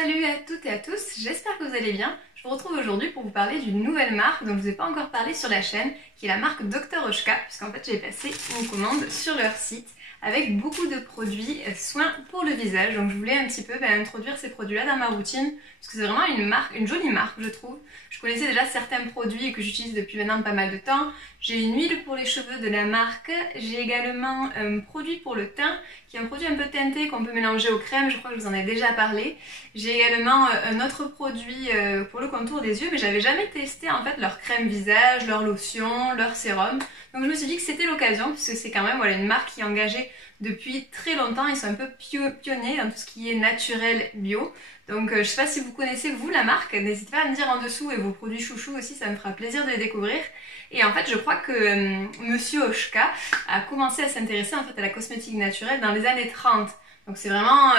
Salut à toutes et à tous, j'espère que vous allez bien. Je vous retrouve aujourd'hui pour vous parler d'une nouvelle marque dont je ne vous ai pas encore parlé sur la chaîne, qui est la marque Dr Oshka, puisqu'en fait j'ai passé une commande sur leur site avec beaucoup de produits soins pour le visage. Donc je voulais un petit peu introduire ces produits-là dans ma routine, parce que c'est vraiment une marque, une jolie marque je trouve. Je connaissais déjà certains produits que j'utilise depuis maintenant pas mal de temps. J'ai une huile pour les cheveux de la marque, j'ai également un produit pour le teint, qui est un produit un peu teinté qu'on peut mélanger aux crèmes, je crois que je vous en ai déjà parlé. J'ai également un autre produit pour le contour des yeux, mais j'avais jamais testé en fait leur crème visage, leur lotion, leur sérum. Donc je me suis dit que c'était l'occasion, puisque c'est quand même voilà, une marque qui est engagée depuis très longtemps. Ils sont un peu pionniers dans tout ce qui est naturel bio. Donc je sais pas si vous connaissez vous la marque, n'hésitez pas à me dire en dessous, et vos produits chouchous aussi, ça me fera plaisir de les découvrir. Et en fait je crois que Monsieur Oshka a commencé à s'intéresser en fait à la cosmétique naturelle dans les années 30. Donc c'est vraiment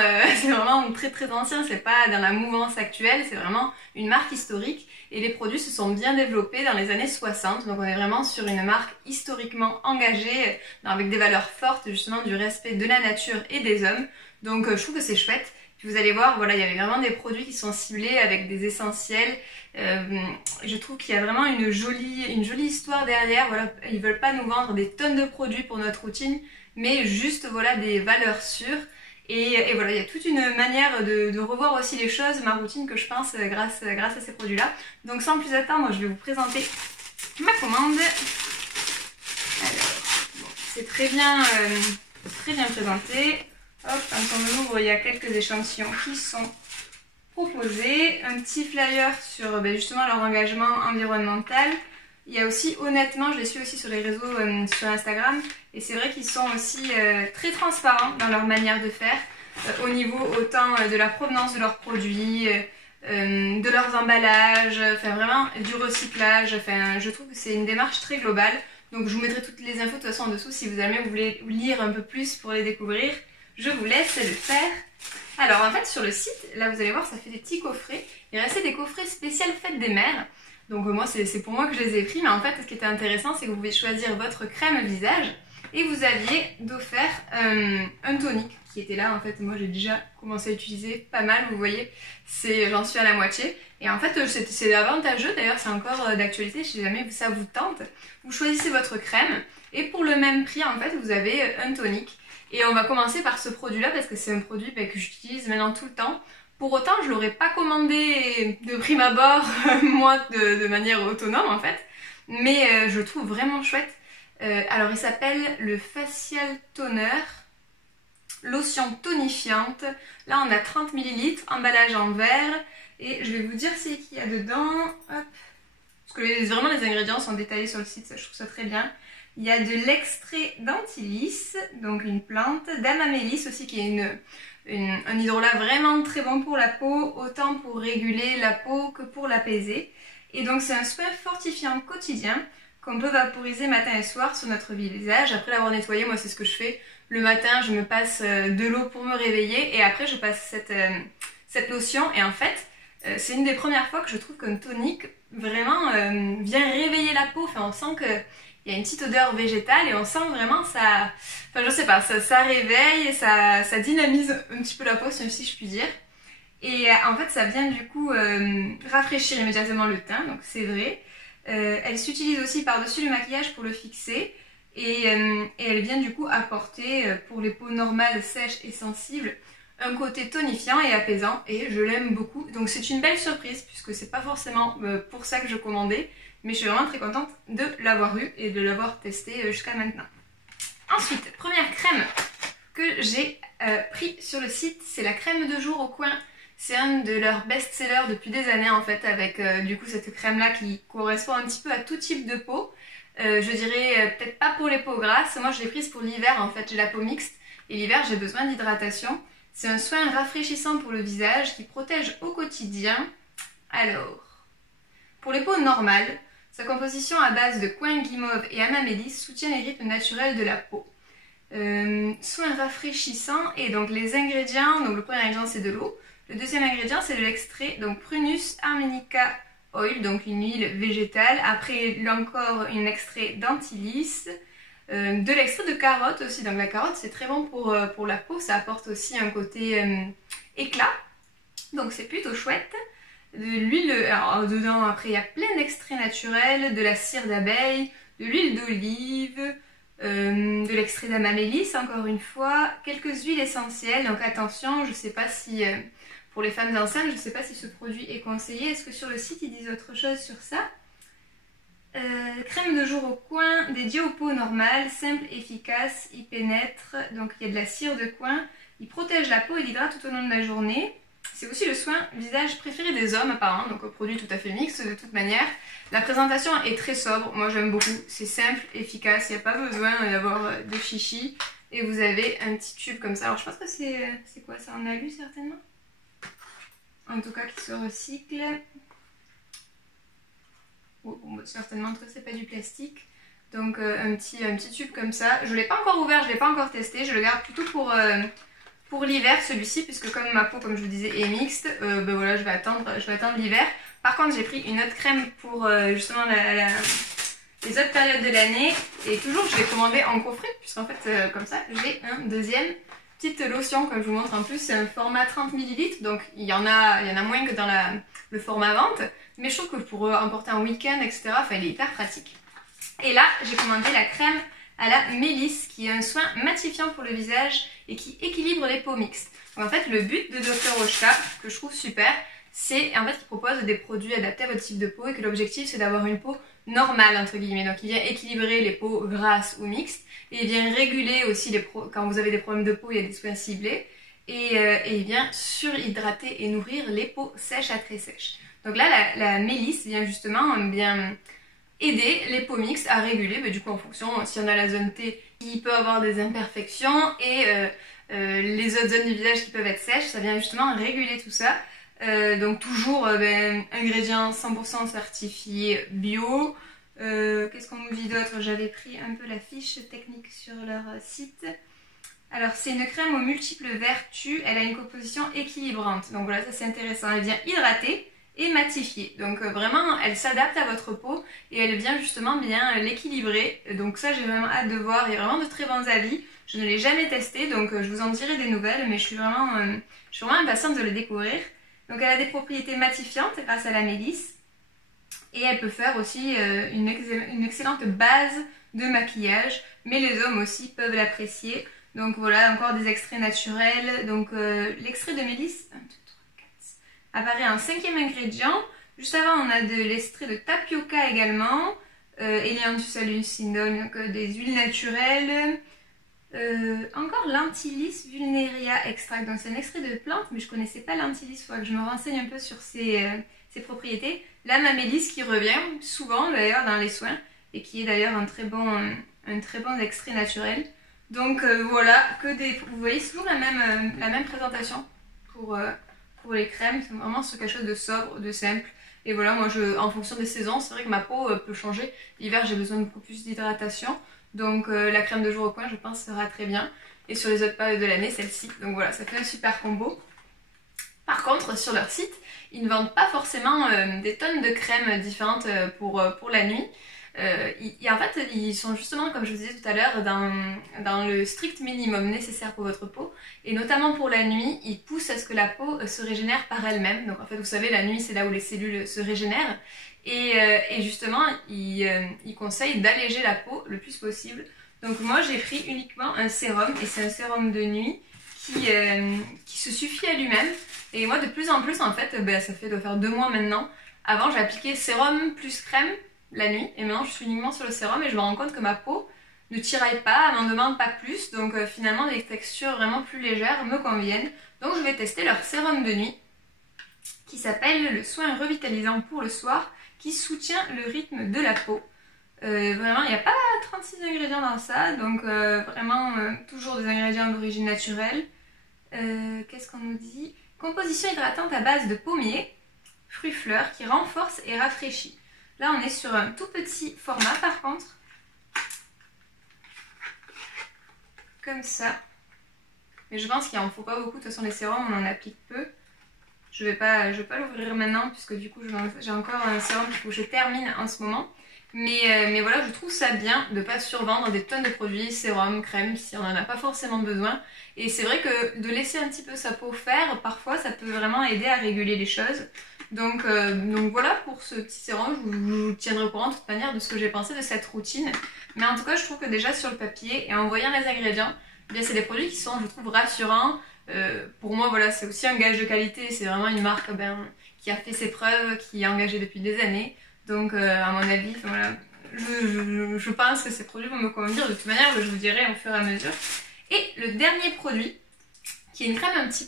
très ancien, c'est pas dans la mouvance actuelle, c'est vraiment une marque historique. Et les produits se sont bien développés dans les années 60, donc on est vraiment sur une marque historiquement engagée, avec des valeurs fortes justement du respect de la nature et des hommes. Donc je trouve que c'est chouette. Puis vous allez voir, voilà, il y avait vraiment des produits qui sont ciblés avec des essentiels. Je trouve qu'il y a vraiment une jolie histoire derrière. Voilà, ils veulent pas nous vendre des tonnes de produits pour notre routine, mais juste voilà des valeurs sûres. Et voilà, il y a toute une manière de revoir aussi les choses, ma routine, que je pense grâce à ces produits-là. Donc sans plus attendre, je vais vous présenter ma commande. Alors, bon, c'est très bien présenté. Hop, quand on l'ouvre, il y a quelques échantillons qui sont proposés. Un petit flyer sur justement leur engagement environnemental. Il y a aussi, honnêtement, je les suis aussi sur les réseaux, sur Instagram, et c'est vrai qu'ils sont aussi très transparents dans leur manière de faire, au niveau autant de la provenance de leurs produits, de leurs emballages, enfin vraiment du recyclage. Enfin, je trouve que c'est une démarche très globale. Donc je vous mettrai toutes les infos de toute façon en dessous si vous jamais vous voulez lire un peu plus pour les découvrir. Je vous laisse le faire. Alors en fait sur le site, là vous allez voir, ça fait des petits coffrets. Il restait des coffrets spéciaux Fête des Mères. Donc moi c'est pour moi que je les ai pris, mais en fait ce qui était intéressant c'est que vous pouvez choisir votre crème visage et vous aviez d'offert un tonique qui était là. En fait moi j'ai déjà commencé à utiliser pas mal, vous voyez, j'en suis à la moitié. Et en fait c'est avantageux, d'ailleurs c'est encore d'actualité si jamais ça vous tente. Vous choisissez votre crème et pour le même prix en fait vous avez un tonique. Et on va commencer par ce produit là parce que c'est un produit que j'utilise maintenant tout le temps. Pour autant, je ne l'aurais pas commandé de prime abord, moi, de manière autonome en fait. Mais je le trouve vraiment chouette. Alors, il s'appelle le Facial Toner, lotion tonifiante. Là, on a 30 ml, emballage en verre. Et je vais vous dire c'est qu'il y a dedans. Hop. Parce que vraiment, les ingrédients sont détaillés sur le site, ça, je trouve ça très bien. Il y a de l'extrait d'antilis, donc une plante, d'amamélis aussi, qui est un hydrolat vraiment très bon pour la peau, autant pour réguler la peau que pour l'apaiser. Et donc c'est un soin fortifiant quotidien qu'on peut vaporiser matin et soir sur notre visage. Après l'avoir nettoyé, moi c'est ce que je fais. Le matin, je me passe de l'eau pour me réveiller et après je passe cette lotion. Et en fait, c'est une des premières fois que je trouve qu'un tonique vraiment vient réveiller la peau. Enfin, on sent que il y a une petite odeur végétale et on sent vraiment ça, enfin je sais pas, ça réveille, ça dynamise un petit peu la peau si je puis dire. Et en fait ça vient du coup rafraîchir immédiatement le teint, donc c'est vrai. Elle s'utilise aussi par-dessus le maquillage pour le fixer et elle vient du coup apporter pour les peaux normales, sèches et sensibles un côté tonifiant et apaisant et je l'aime beaucoup. Donc c'est une belle surprise puisque c'est pas forcément pour ça que je commandais. Mais je suis vraiment très contente de l'avoir eu et de l'avoir testé jusqu'à maintenant. Ensuite, première crème que j'ai pris sur le site, c'est la crème de jour au coin. C'est un de leurs best-sellers depuis des années en fait, avec du coup cette crème là qui correspond un petit peu à tout type de peau. Je dirais peut-être pas pour les peaux grasses, moi je l'ai prise pour l'hiver en fait, j'ai la peau mixte et l'hiver j'ai besoin d'hydratation. C'est un soin rafraîchissant pour le visage qui protège au quotidien. Alors, pour les peaux normales, sa composition à base de coin guimauve et amamélis soutient les rythmes naturels de la peau. Soin rafraîchissant, et donc les ingrédients, donc le premier ingrédient c'est de l'eau, le deuxième ingrédient c'est de l'extrait, donc Prunus armenica oil, donc une huile végétale, après encore un extrait d'antilis, de l'extrait de carotte aussi, donc la carotte c'est très bon pour la peau, ça apporte aussi un côté éclat. Donc c'est plutôt chouette. De l'huile, alors dedans après il y a plein d'extraits naturels, de la cire d'abeille, de l'huile d'olive, de l'extrait d'amaryllis encore une fois, quelques huiles essentielles, donc attention, je sais pas si, pour les femmes enceintes, je sais pas si ce produit est conseillé, est-ce que sur le site ils disent autre chose sur ça? Crème de jour au coin, dédiée aux peaux normales, simple, efficace, il pénètre, donc il y a de la cire de coin, il protège la peau et l'hydrate tout au long de la journée. C'est aussi le soin visage préféré des hommes apparemment, donc un produit tout à fait mixte de toute manière. La présentation est très sobre, moi j'aime beaucoup, c'est simple, efficace, il n'y a pas besoin d'avoir de chichi. Et vous avez un petit tube comme ça, alors je pense que c'est quoi, c'est en alu certainement? En tout cas qui se recycle. Bon, certainement que c'est pas du plastique. Donc un petit tube comme ça. Je ne l'ai pas encore ouvert, je ne l'ai pas encore testé. Je le garde plutôt pour l'hiver celui-ci, puisque comme ma peau, comme je vous disais, est mixte, ben voilà, je vais attendre l'hiver. Par contre, j'ai pris une autre crème pour justement les autres périodes de l'année. Et toujours, je l'ai commandé en coffret, puisqu'en fait, comme ça, j'ai un deuxième petite lotion, comme je vous montre en plus. C'est un format 30 ml, donc il y en a moins que dans le format vente. Mais je trouve que pour emporter un week-end, etc., enfin, il est hyper pratique. Et là, j'ai commandé la crème à la mélisse, qui est un soin matifiant pour le visage et qui équilibre les peaux mixtes. Donc en fait, le but de Dr Oshka, que je trouve super, c'est en fait qu'il propose des produits adaptés à votre type de peau et que l'objectif c'est d'avoir une peau normale entre guillemets. Donc il vient équilibrer les peaux grasses ou mixtes et il vient réguler aussi quand vous avez des problèmes de peau, il y a des soins ciblés et il vient surhydrater et nourrir les peaux sèches à très sèches. Donc là, la mélisse vient justement bien aider les peaux mixtes à réguler, du coup en fonction, si on a la zone T qui peut avoir des imperfections et les autres zones du visage qui peuvent être sèches, ça vient justement réguler tout ça. Donc toujours ingrédients 100% certifiés bio. Qu'est-ce qu'on nous dit d'autre? J'avais pris un peu la fiche technique sur leur site. Alors c'est une crème aux multiples vertus, elle a une composition équilibrante. Donc voilà, ça c'est intéressant, elle vient hydrater et matifier. Donc vraiment, elle s'adapte à votre peau et elle vient justement bien l'équilibrer. Donc ça, j'ai vraiment hâte de voir. Il y a vraiment de très bons avis. Je ne l'ai jamais testé, donc je vous en dirai des nouvelles, mais je suis vraiment impatiente de le découvrir. Donc elle a des propriétés matifiantes grâce à la mélisse. Et elle peut faire aussi une excellente base de maquillage. Mais les hommes aussi peuvent l'apprécier. Donc voilà, encore des extraits naturels. Donc l'extrait de mélisse apparaît un 5e ingrédient. Juste avant, on a de l'extrait de tapioca également. Elianthus hallucinone, donc des huiles naturelles. Encore l'Antilis vulneria extract. Donc c'est un extrait de plante, mais je connaissais pas l'Antilis. Il faudra que je me renseigne un peu sur ses propriétés. La mamélis qui revient souvent d'ailleurs dans les soins et qui est d'ailleurs un très bon extrait naturel. Donc voilà, vous voyez souvent la même présentation pour les crèmes. C'est vraiment sur quelque chose de sobre, de simple. Et voilà, moi en fonction des saisons, c'est vrai que ma peau peut changer. L'hiver j'ai besoin de beaucoup plus d'hydratation. Donc la crème de jour au coin je pense sera très bien. Et sur les autres périodes de l'année, celle-ci. Donc voilà, ça fait un super combo. Par contre, sur leur site, ils ne vendent pas forcément des tonnes de crèmes différentes pour la nuit. En fait, ils sont justement, comme je vous disais tout à l'heure, dans le strict minimum nécessaire pour votre peau. Et notamment pour la nuit, ils poussent à ce que la peau se régénère par elle-même. Donc en fait, vous savez, la nuit, c'est là où les cellules se régénèrent. Et justement, ils conseillent d'alléger la peau le plus possible. Donc moi, j'ai pris uniquement un sérum, et c'est un sérum de nuit qui se suffit à lui-même. Et moi, de plus en plus, en fait, ça doit faire 2 mois maintenant. Avant, j'appliquais sérum plus crème la nuit, et maintenant je suis uniquement sur le sérum et je me rends compte que ma peau ne tiraille pas, elle m'en demande pas plus, donc finalement les textures vraiment plus légères me conviennent. Donc je vais tester leur sérum de nuit qui s'appelle le soin revitalisant pour le soir qui soutient le rythme de la peau. Vraiment, il n'y a pas 36 ingrédients dans ça, donc vraiment toujours des ingrédients d'origine naturelle. Qu'est-ce qu'on nous dit? Composition hydratante à base de pommier, fruits fleurs qui renforce et rafraîchit. Là, on est sur un tout petit format par contre. Comme ça. Mais je pense qu'il n'en faut pas beaucoup. De toute façon, les sérums, on en applique peu. Je vais pas l'ouvrir maintenant puisque du coup, j'ai encore un sérum que je termine en ce moment. Mais voilà, je trouve ça bien de ne pas survendre des tonnes de produits, sérum, crème, si on n'en a pas forcément besoin. Et c'est vrai que de laisser un petit peu sa peau faire, parfois ça peut vraiment aider à réguler les choses. Donc voilà pour ce petit sérum, je vous tiendrai au courant de toute manière de ce que j'ai pensé de cette routine. Mais en tout cas, je trouve que déjà sur le papier et en voyant les ingrédients, eh bien c'est des produits qui sont, je trouve, rassurants. Pour moi, voilà, c'est aussi un gage de qualité, c'est vraiment une marque qui a fait ses preuves, qui est engagée depuis des années. Donc à mon avis, voilà, je pense que ces produits vont me convenir. De toute manière, je vous dirai au fur et à mesure. Et le dernier produit, qui est une crème un petit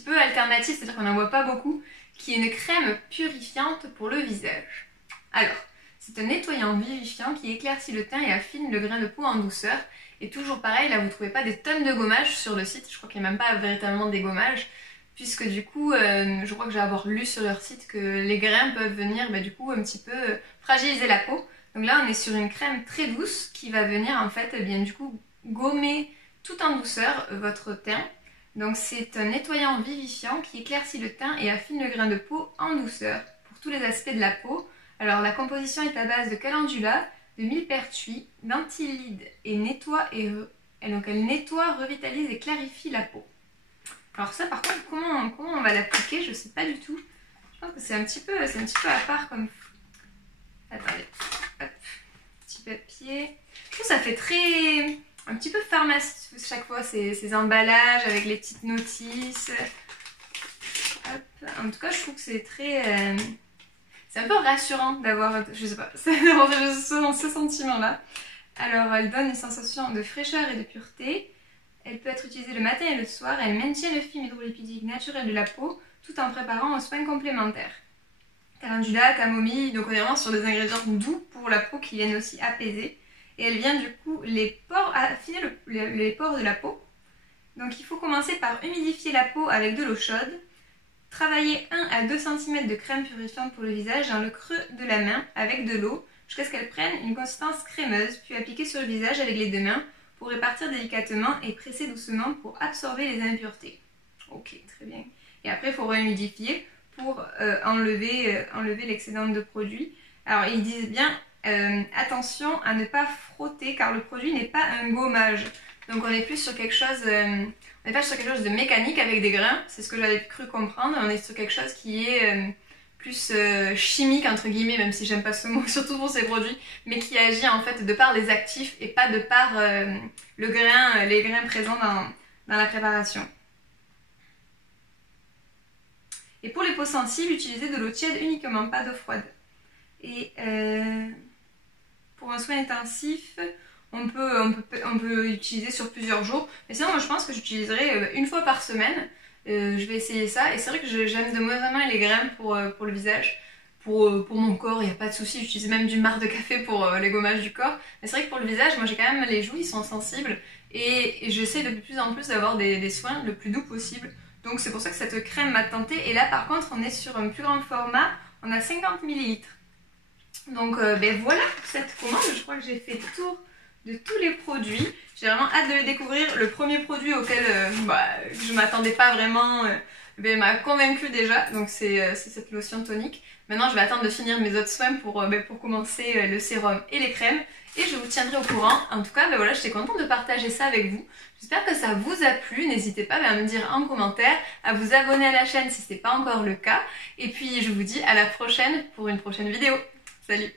peu alternative, c'est-à-dire qu'on n'en voit pas beaucoup, qui est une crème purifiante pour le visage. Alors, c'est un nettoyant vivifiant qui éclaircit le teint et affine le grain de peau en douceur. Et toujours pareil, là vous ne trouvez pas des tonnes de gommage sur le site, je crois qu'il n'y a même pas véritablement des gommages, puisque du coup, je crois que j'ai avoir lu sur leur site que les grains peuvent venir du coup un petit peu fragiliser la peau. Donc là on est sur une crème très douce qui va venir en fait du coup gommer tout en douceur votre teint. Donc c'est un nettoyant vivifiant qui éclaircit le teint et affine le grain de peau en douceur pour tous les aspects de la peau. Alors la composition est à base de calendula, de millepertuis, d'antilide et donc elle nettoie, revitalise et clarifie la peau. Alors ça par contre, comment on va l'appliquer, je sais pas du tout. Je pense que c'est un petit peu à part comme... Attendez, hop, petit papier. Je trouve que ça fait très... un petit peu pharmacie chaque fois, ces emballages avec les petites notices. Hop. En tout cas, je trouve que c'est très... c'est un peu rassurant d'avoir, je sais pas, ce sentiment-là. Alors, elle donne une sensation de fraîcheur et de pureté. Elle peut être utilisée le matin et le soir. Elle maintient le film hydrolipidique naturel de la peau tout en préparant aux soins complémentaires. Calendula, camomille, donc on est vraiment sur des ingrédients doux pour la peau qui viennent aussi apaiser. Et elle vient du coup affiner les pores de la peau. Donc il faut commencer par humidifier la peau avec de l'eau chaude. Travailler 1 à 2 cm de crème purifiante pour le visage dans le creux de la main avec de l'eau jusqu'à ce qu'elle prenne une consistance crémeuse, puis appliquer sur le visage avec les deux mains pour répartir délicatement et presser doucement pour absorber les impuretés. Ok, très bien. Et après, il faut rehumidifier pour enlever l'excédent de produit. Alors, ils disent bien attention à ne pas frotter car le produit n'est pas un gommage. Donc, on est plus sur quelque chose... on n'est pas sur quelque chose de mécanique avec des grains, c'est ce que j'avais cru comprendre. On est sur quelque chose qui est plus chimique, entre guillemets, même si j'aime pas ce mot, surtout pour ces produits, mais qui agit en fait de par les actifs et pas de par les grains présents dans la préparation. Et pour les peaux sensibles, utilisez de l'eau tiède uniquement, pas d'eau froide. Et pour un soin intensif, on peut utiliser sur plusieurs jours. Mais sinon, moi je pense que j'utiliserai une fois par semaine. Je vais essayer ça. Et c'est vrai que j'aime de moins en moins les grains pour le visage. Pour mon corps, il n'y a pas de souci. J'utilise même du marc de café pour les gommages du corps. Mais c'est vrai que pour le visage, moi j'ai quand même les joues, ils sont sensibles. Et j'essaie de plus en plus d'avoir des soins le plus doux possible. Donc c'est pour ça que cette crème m'a tentée. Et là par contre, on est sur un plus grand format. On a 50 ml. Donc voilà pour cette commande. Je crois que j'ai fait le tour de tous les produits. J'ai vraiment hâte de les découvrir. Le premier produit auquel je ne m'attendais pas vraiment m'a convaincue déjà. Donc c'est cette lotion tonique. Maintenant je vais attendre de finir mes autres soins pour commencer le sérum et les crèmes. Et je vous tiendrai au courant. En tout cas, voilà, j'étais contente de partager ça avec vous. J'espère que ça vous a plu. N'hésitez pas à me dire en commentaire, à vous abonner à la chaîne si ce n'est pas encore le cas. Et puis je vous dis à la prochaine pour une prochaine vidéo. Salut!